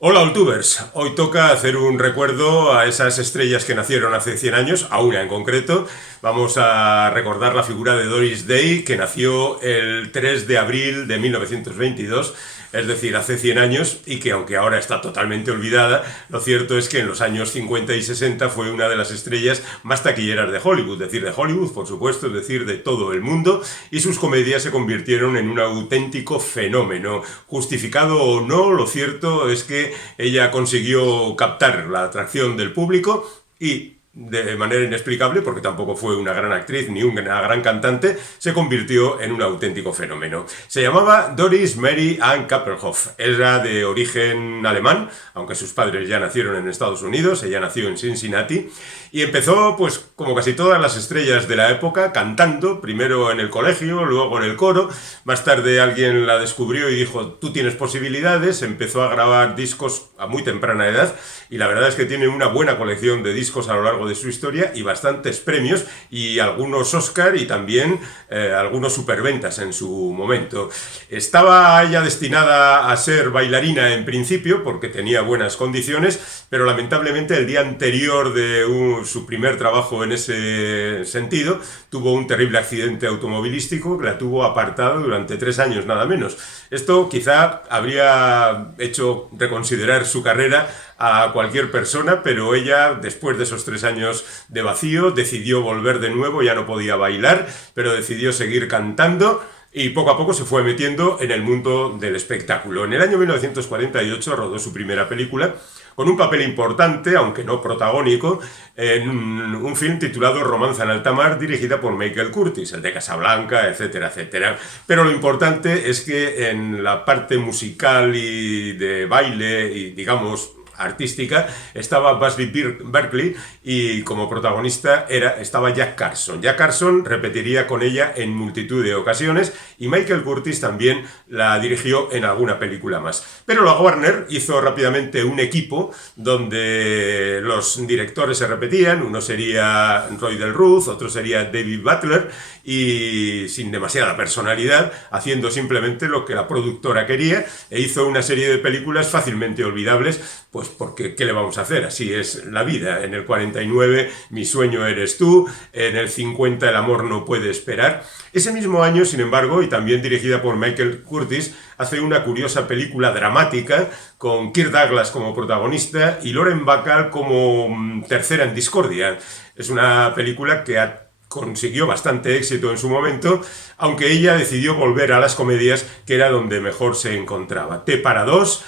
Hola, Altubers. Hoy toca hacer un recuerdo a esas estrellas que nacieron hace 100 años, a una en concreto. Vamos a recordar la figura de Doris Day, que nació el 3 de abril de 1922, es decir, hace 100 años, y que aunque ahora está totalmente olvidada, lo cierto es que en los años 50 y 60 fue una de las estrellas más taquilleras de Hollywood, es decir, de Hollywood, por supuesto, es decir, de todo el mundo, y sus comedias se convirtieron en un auténtico fenómeno. Justificado o no, lo cierto es que ella consiguió captar la atracción del público y de manera inexplicable, porque tampoco fue una gran actriz ni una gran cantante, se convirtió en un auténtico fenómeno. Se llamaba Doris Mary Ann Kappelhoff. Era de origen alemán, aunque sus padres ya nacieron en Estados Unidos. Ella nació en Cincinnati y empezó, pues como casi todas las estrellas de la época, cantando, primero en el colegio, luego en el coro. Más tarde alguien la descubrió y dijo: tú tienes posibilidades. Empezó a grabar discos a muy temprana edad y la verdad es que tiene una buena colección de discos a lo largo de su historia y bastantes premios y algunos Oscar y también algunos superventas en su momento. Estaba ella destinada a ser bailarina en principio porque tenía buenas condiciones, pero lamentablemente el día anterior de su primer trabajo en ese sentido tuvo un terrible accidente automovilístico que la tuvo apartada durante 3 años nada menos. Esto quizá habría hecho reconsiderar su carrera a cualquier persona, pero ella, después de esos 3 años de vacío, decidió volver de nuevo. Ya no podía bailar, pero decidió seguir cantando y poco a poco se fue metiendo en el mundo del espectáculo. En el año 1948 rodó su primera película, con un papel importante, aunque no protagónico, en un film titulado Romanza en alta mar, dirigida por Michael Curtiz, el de Casablanca, etcétera, etcétera. Pero lo importante es que en la parte musical y de baile y, digamos, artística, estaba Busby Berkeley y como protagonista estaba Jack Carson. Jack Carson repetiría con ella en multitud de ocasiones y Michael Curtiz también la dirigió en alguna película más. Pero la Warner hizo rápidamente un equipo donde los directores se repetían. Uno sería Roy Del Ruth, otro sería David Butler, y sin demasiada personalidad, haciendo simplemente lo que la productora quería, e hizo una serie de películas fácilmente olvidables, pues porque ¿qué le vamos a hacer? Así es la vida. En el 49 Mi sueño eres tú, en el 50 El amor no puede esperar. Ese mismo año, sin embargo, y también dirigida por Michael Curtiz, hace una curiosa película dramática con Kirk Douglas como protagonista y Lauren Bacall como tercera en discordia. Es una película que consiguió bastante éxito en su momento, aunque ella decidió volver a las comedias, que era donde mejor se encontraba. T para dos,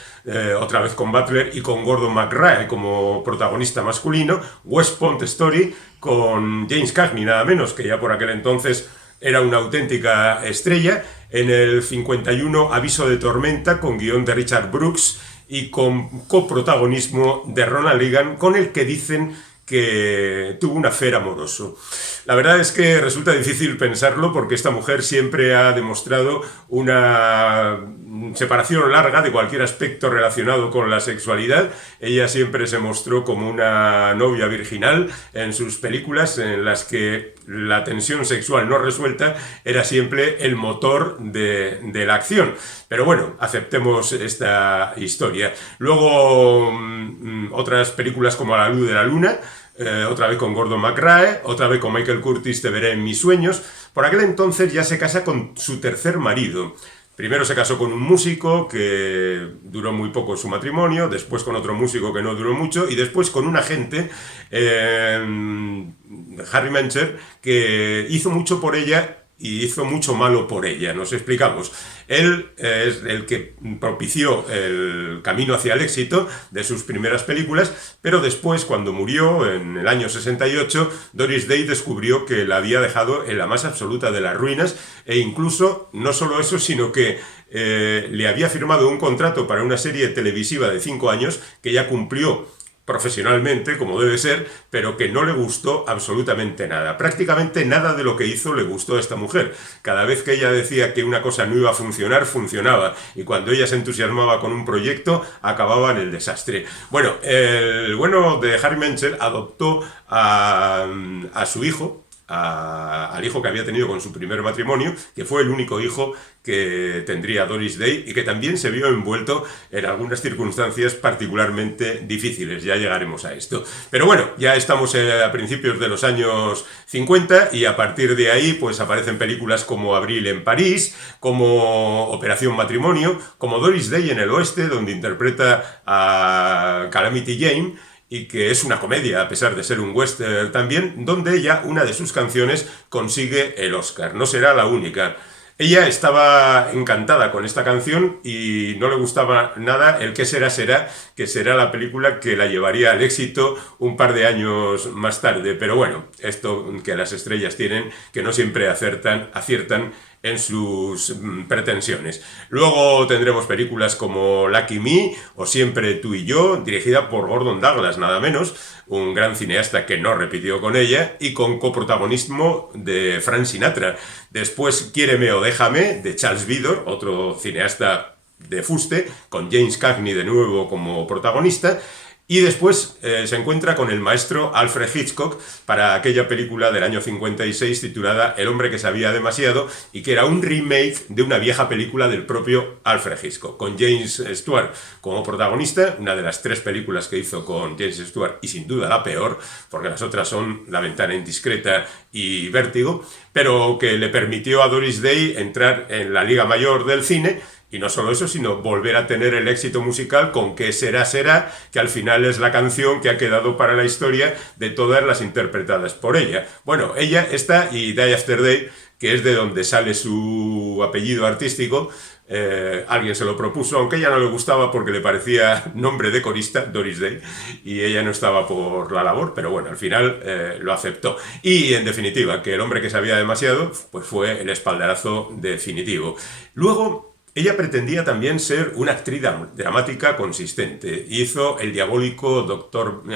otra vez con Butler y con Gordon McRae como protagonista masculino. West Point Story con James Cagney, nada menos, que ya por aquel entonces era una auténtica estrella. En el 51 Aviso de tormenta, con guión de Richard Brooks y con coprotagonismo de Ronald Reagan, con el que dicen que tuvo un affair amoroso. La verdad es que resulta difícil pensarlo porque esta mujer siempre ha demostrado una separación larga de cualquier aspecto relacionado con la sexualidad. Ella siempre se mostró como una novia virginal en sus películas, en las que la tensión sexual no resuelta era siempre el motor de la acción. Pero bueno, aceptemos esta historia. Luego, otras películas como A la luz de la luna, otra vez con Gordon McRae, otra vez con Michael Curtiz, Te veré en mis sueños. Por aquel entonces ya se casa con su tercer marido. Primero se casó con un músico que duró muy poco su matrimonio, después con otro músico que no duró mucho y después con un agente, Harry Mencher, que hizo mucho por ella y hizo mucho malo por ella. Nos explicamos. Él es el que propició el camino hacia el éxito de sus primeras películas, pero después, cuando murió en el año 68, Doris Day descubrió que la había dejado en la más absoluta de las ruinas, e incluso no solo eso, sino que le había firmado un contrato para una serie televisiva de 5 años que ya cumplió profesionalmente, como debe ser, pero que no le gustó absolutamente nada. Prácticamente nada de lo que hizo le gustó a esta mujer. Cada vez que ella decía que una cosa no iba a funcionar, funcionaba. Y cuando ella se entusiasmaba con un proyecto, acababa en el desastre. Bueno, el bueno de Harry Mencher adoptó a su hijo, al hijo que había tenido con su primer matrimonio, que fue el único hijo que tendría Doris Day y que también se vio envuelto en algunas circunstancias particularmente difíciles. Ya llegaremos a esto. Pero bueno, ya estamos a principios de los años 50 y a partir de ahí pues aparecen películas como Abril en París, como Operación Matrimonio, como Doris Day en el Oeste, donde interpreta a Calamity Jane, y que es una comedia, a pesar de ser un western también, donde ella, una de sus canciones, consigue el Oscar. No será la única. Ella estaba encantada con esta canción y no le gustaba nada el Qué será será, que será la película que la llevaría al éxito un par de años más tarde. Pero bueno, esto que las estrellas tienen, que no siempre aciertan en sus pretensiones. Luego tendremos películas como Lucky Me o Siempre tú y yo, dirigida por Gordon Douglas, nada menos, un gran cineasta que no repitió con ella, y con coprotagonismo de Frank Sinatra. Después Quiéreme o déjame, de Charles Vidor, otro cineasta de fuste, con James Cagney de nuevo como protagonista. Y después se encuentra con el maestro Alfred Hitchcock para aquella película del año 56 titulada El hombre que sabía demasiado, y que era un remake de una vieja película del propio Alfred Hitchcock, con James Stewart como protagonista, una de las 3 películas que hizo con James Stewart y sin duda la peor, porque las otras son La ventana indiscreta y Vértigo, pero que le permitió a Doris Day entrar en la liga mayor del cine. Y no solo eso, sino volver a tener el éxito musical con Qué será será, que al final es la canción que ha quedado para la historia de todas las interpretadas por ella. Bueno, ella, esta y Day After Day, que es de donde sale su apellido artístico. Alguien se lo propuso, aunque a ella no le gustaba porque le parecía nombre de corista, Doris Day, y ella no estaba por la labor, pero bueno, al final lo aceptó. Y en definitiva, que el hombre que sabía demasiado, pues fue el espaldarazo definitivo. Luego, ella pretendía también ser una actriz dramática consistente. Hizo El diabólico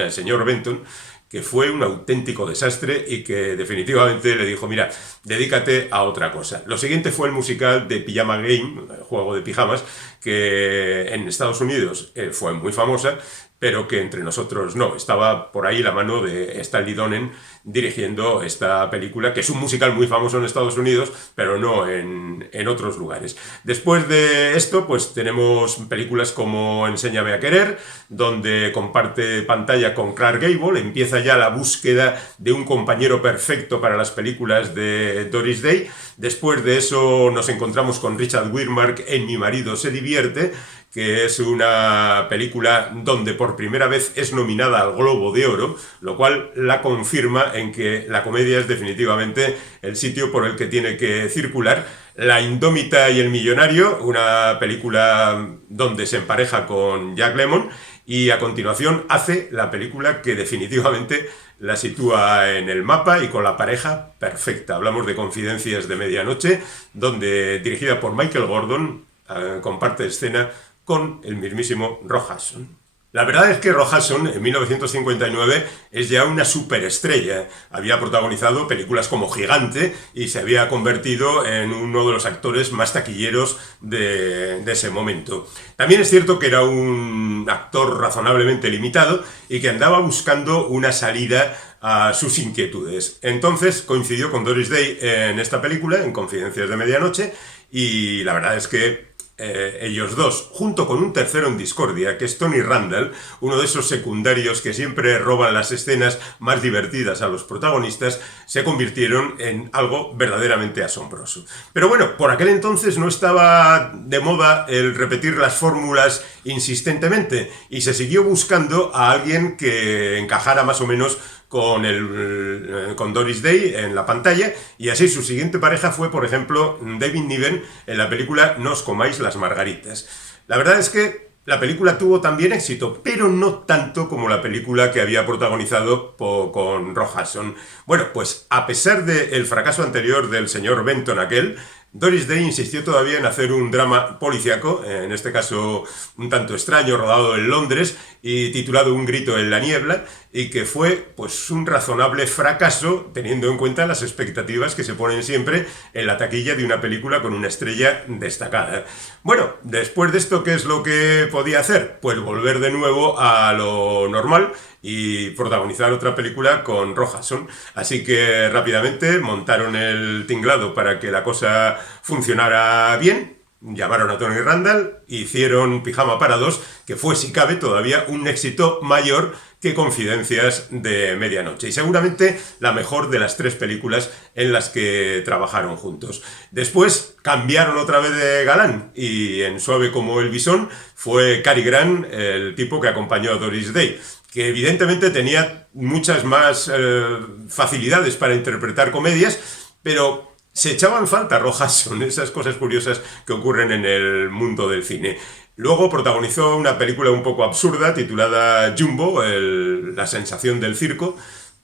señor Benton, que fue un auténtico desastre y que definitivamente le dijo, mira, dedícate a otra cosa. Lo siguiente fue el musical de Pijama Game, juego de pijamas, que en Estados Unidos fue muy famosa, pero que entre nosotros no. Estaba por ahí la mano de Stanley Donen dirigiendo esta película, que es un musical muy famoso en Estados Unidos, pero no en otros lugares. Después de esto, pues tenemos películas como Enséñame a querer, donde comparte pantalla con Clark Gable. Empieza ya la búsqueda de un compañero perfecto para las películas de Doris Day. Después de eso nos encontramos con Richard Widmark en Mi marido se divierte, que es una película donde por primera vez es nominada al Globo de Oro, lo cual la confirma en que la comedia es definitivamente el sitio por el que tiene que circular. La indómita y el millonario, una película donde se empareja con Jack Lemmon, y a continuación hace la película que definitivamente la sitúa en el mapa y con la pareja perfecta. Hablamos de Confidencias de medianoche, donde, dirigida por Michael Gordon, comparte escena con el mismísimo Rock Hudson. La verdad es que Rock Hudson en 1959 es ya una superestrella. Había protagonizado películas como Gigante y se había convertido en uno de los actores más taquilleros de ese momento. También es cierto que era un actor razonablemente limitado y que andaba buscando una salida a sus inquietudes. Entonces coincidió con Doris Day en esta película, en Confidencias de medianoche, y la verdad es que ellos dos, junto con un tercero en discordia, que es Tony Randall, uno de esos secundarios que siempre roban las escenas más divertidas a los protagonistas, se convirtieron en algo verdaderamente asombroso. Pero bueno, por aquel entonces no estaba de moda el repetir las fórmulas insistentemente y se siguió buscando a alguien que encajara más o menos con Doris Day en la pantalla, y así su siguiente pareja fue, por ejemplo, David Niven en la película No os comáis las margaritas. La verdad es que la película tuvo también éxito, pero no tanto como la película que había protagonizado con Rock Hudson. Bueno, pues a pesar del fracaso anterior del señor Benton aquel, Doris Day insistió todavía en hacer un drama policíaco, en este caso un tanto extraño, rodado en Londres y titulado Un grito en la niebla, y que fue pues un razonable fracaso teniendo en cuenta las expectativas que se ponen siempre en la taquilla de una película con una estrella destacada. Bueno, después de esto, ¿qué es lo que podía hacer? Pues volver de nuevo a lo normal y protagonizar otra película con Rojason. Así que rápidamente montaron el tinglado para que la cosa funcionara bien. Llamaron a Tony Randall, hicieron Pijama para dos, que fue, si cabe, todavía un éxito mayor que Confidencias de Medianoche. Y seguramente la mejor de las 3 películas en las que trabajaron juntos. Después cambiaron otra vez de galán y en Suave como el bisón fue Cary Grant el tipo que acompañó a Doris Day, que evidentemente tenía muchas más facilidades para interpretar comedias, pero se echaba en falta Rojason, esas cosas curiosas que ocurren en el mundo del cine. Luego protagonizó una película un poco absurda titulada Jumbo, la sensación del circo.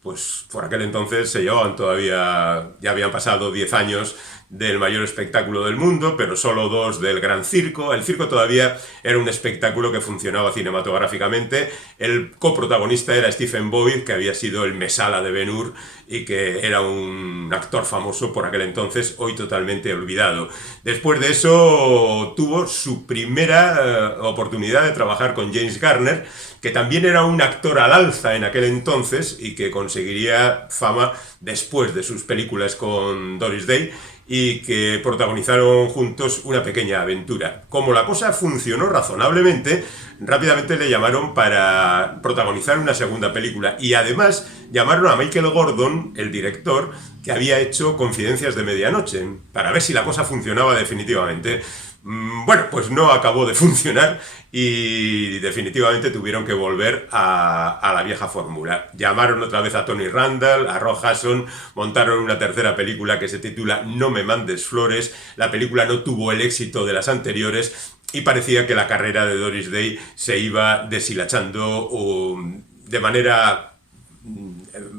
Pues por aquel entonces se llevaban todavía, ya habían pasado 10 años del mayor espectáculo del mundo, pero solo 2 del gran circo. El circo todavía era un espectáculo que funcionaba cinematográficamente. El coprotagonista era Stephen Boyd, que había sido el Mesala de Ben-Hur y que era un actor famoso por aquel entonces, hoy totalmente olvidado. Después de eso tuvo su primera oportunidad de trabajar con James Garner, que también era un actor al alza en aquel entonces y que conseguiría fama después de sus películas con Doris Day, y que protagonizaron juntos una pequeña aventura. Como la cosa funcionó razonablemente, rápidamente le llamaron para protagonizar una segunda película y además llamaron a Michael Gordon, el director, que había hecho Confidencias de Medianoche, para ver si la cosa funcionaba definitivamente. Bueno, pues no acabó de funcionar y definitivamente tuvieron que volver a la vieja fórmula. Llamaron otra vez a Tony Randall, a Rojason, montaron una tercera película que se titula No me mandes flores. La película no tuvo el éxito de las anteriores y parecía que la carrera de Doris Day se iba deshilachando de manera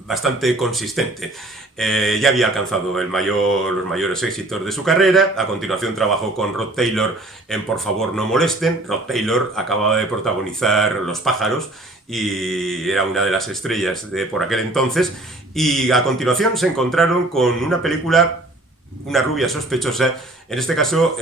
bastante consistente. Ya había alcanzado los mayores éxitos de su carrera. A continuación trabajó con Rod Taylor en Por favor no molesten. Rod Taylor acababa de protagonizar Los pájaros y era una de las estrellas de por aquel entonces. Y a continuación se encontraron con una película, Una rubia sospechosa. En este caso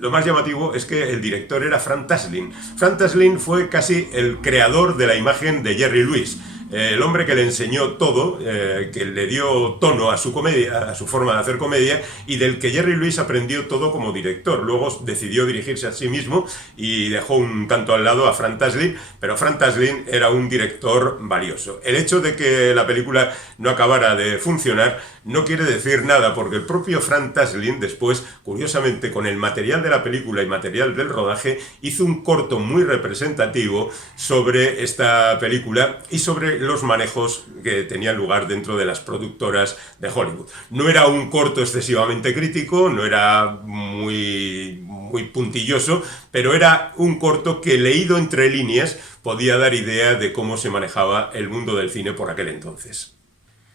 lo más llamativo es que el director era Frank Taslim. Frank Taslim fue casi el creador de la imagen de Jerry Lewis, el hombre que le enseñó todo, que le dio tono a su comedia, a su forma de hacer comedia, y del que Jerry Lewis aprendió todo como director. Luego decidió dirigirse a sí mismo y dejó un tanto al lado a Frank Taslim, pero Frank Taslim era un director valioso. El hecho de que la película no acabara de funcionar no quiere decir nada, porque el propio Frank Taslim después, curiosamente, con el material de la película y material del rodaje, hizo un corto muy representativo sobre esta película y sobre los manejos que tenían lugar dentro de las productoras de Hollywood. No era un corto excesivamente crítico, no era muy puntilloso, pero era un corto que, leído entre líneas, podía dar idea de cómo se manejaba el mundo del cine por aquel entonces.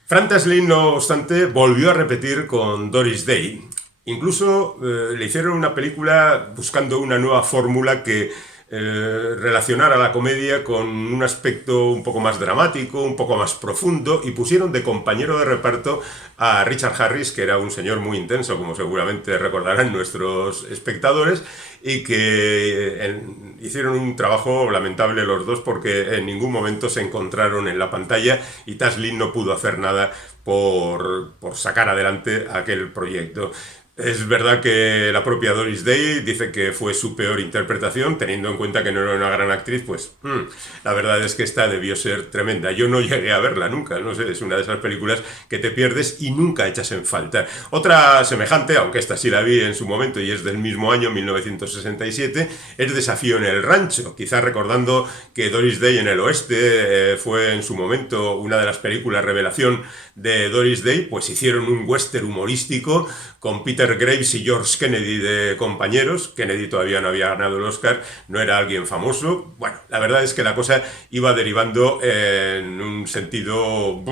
Frank Taslim, no obstante, volvió a repetir con Doris Day. Incluso le hicieron una película buscando una nueva fórmula que relacionara la comedia con un aspecto un poco más dramático, un poco más profundo, y pusieron de compañero de reparto a Richard Harris, que era un señor muy intenso, como seguramente recordarán nuestros espectadores, y que hicieron un trabajo lamentable los dos, porque en ningún momento se encontraron en la pantalla y Taslim no pudo hacer nada por sacar adelante aquel proyecto. Es verdad que la propia Doris Day dice que fue su peor interpretación, teniendo en cuenta que no era una gran actriz. Pues la verdad es que esta debió ser tremenda. Yo no llegué a verla nunca, no sé, es una de esas películas que te pierdes y nunca echas en falta. Otra semejante, aunque esta sí la vi en su momento y es del mismo año, 1967, es Desafío en el rancho, quizás recordando que Doris Day en el oeste fue en su momento una de las películas revelación de Doris Day. Pues hicieron un western humorístico con Peter Graves y George Kennedy de compañeros. Kennedy todavía no había ganado el Oscar, no era alguien famoso. Bueno, la verdad es que la cosa iba derivando en un sentido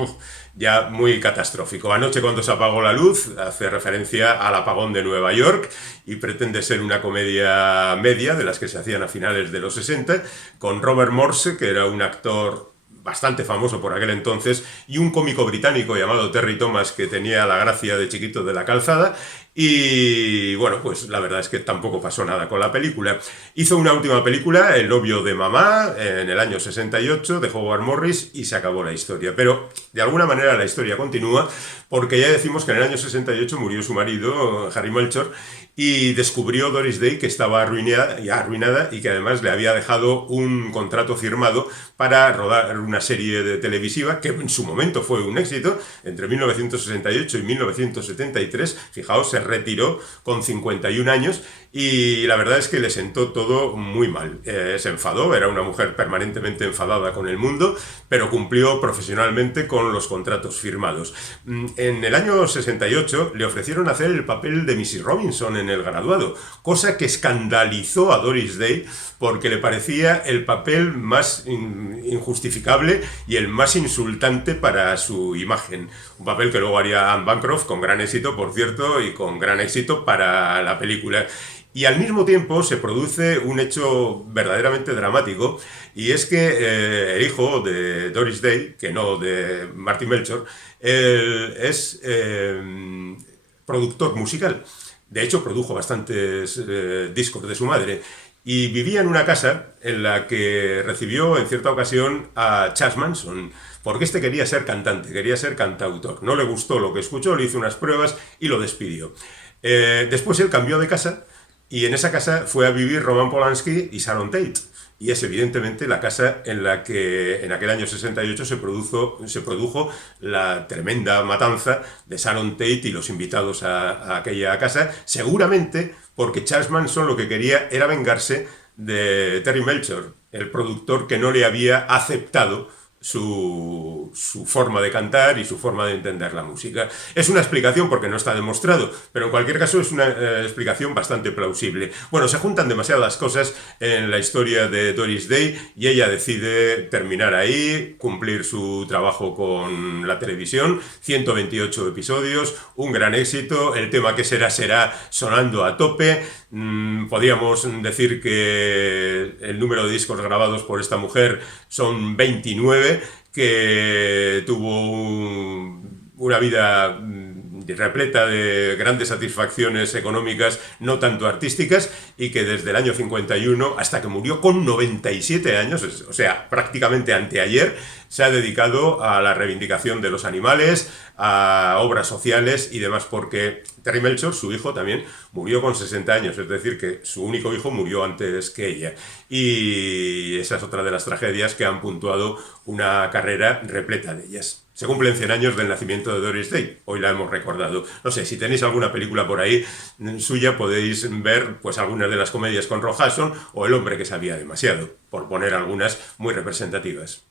ya muy catastrófico. Anoche, cuando se apagó la luz, hace referencia al apagón de Nueva York y pretende ser una comedia media de las que se hacían a finales de los 60, con Robert Morse, que era un actor bastante famoso por aquel entonces, y un cómico británico llamado Terry Thomas, que tenía la gracia de Chiquito de la Calzada, Y bueno, pues la verdad es que tampoco pasó nada con la película. Hizo una última película, El novio de mamá, en el año 68, de Howard Morris, y se acabó la historia. Pero de alguna manera la historia continúa, porque ya decimos que en el año 68 murió su marido, Harry Melchor, y descubrió Doris Day que estaba arruinada y que además le había dejado un contrato firmado para rodar una serie de televisiva que en su momento fue un éxito. Entre 1968 y 1973, fijaos, se retiró con 51 años y la verdad es que le sentó todo muy mal. Se enfadó, era una mujer permanentemente enfadada con el mundo, pero cumplió profesionalmente con los contratos firmados. En el año 68 le ofrecieron hacer el papel de Mrs. Robinson en El Graduado, cosa que escandalizó a Doris Day porque le parecía el papel más injustificable y el más insultante para su imagen. Un papel que luego haría Anne Bancroft, con gran éxito, por cierto, y con gran éxito para la película. Y al mismo tiempo se produce un hecho verdaderamente dramático, y es que el hijo de Doris Day, que no de Martin Melchor, es productor musical. De hecho, produjo bastantes discos de su madre. Y vivía en una casa en la que recibió en cierta ocasión a Charles Manson, porque este quería ser cantante, quería ser cantautor. No le gustó lo que escuchó, le hizo unas pruebas y lo despidió. Después él cambió de casa y en esa casa fue a vivir Roman Polanski y Sharon Tate. Y es evidentemente la casa en la que en aquel año 68 se produjo la tremenda matanza de Sharon Tate y los invitados a aquella casa, seguramente porque Charles Manson lo que quería era vengarse de Terry Melcher, el productor que no le había aceptado su forma de cantar y su forma de entender la música. Es una explicación porque no está demostrado, pero en cualquier caso es una explicación bastante plausible. Bueno, se juntan demasiadas cosas en la historia de Doris Day y ella decide terminar ahí, cumplir su trabajo con la televisión, 128 episodios, un gran éxito, el tema que será sonando a tope. Podríamos decir que el número de discos grabados por esta mujer son 29, que tuvo una vida repleta de grandes satisfacciones económicas, no tanto artísticas, y que desde el año 51 hasta que murió con 97 años, o sea, prácticamente anteayer, se ha dedicado a la reivindicación de los animales, a obras sociales y demás, porque Terry Melchor, su hijo, también murió con 60 años, es decir, que su único hijo murió antes que ella. Y esa es otra de las tragedias que han puntuado una carrera repleta de ellas. Se cumplen 100 años del nacimiento de Doris Day, hoy la hemos recordado. No sé, si tenéis alguna película por ahí suya, podéis ver pues algunas de las comedias con Rock Hudson o El hombre que sabía demasiado, por poner algunas muy representativas.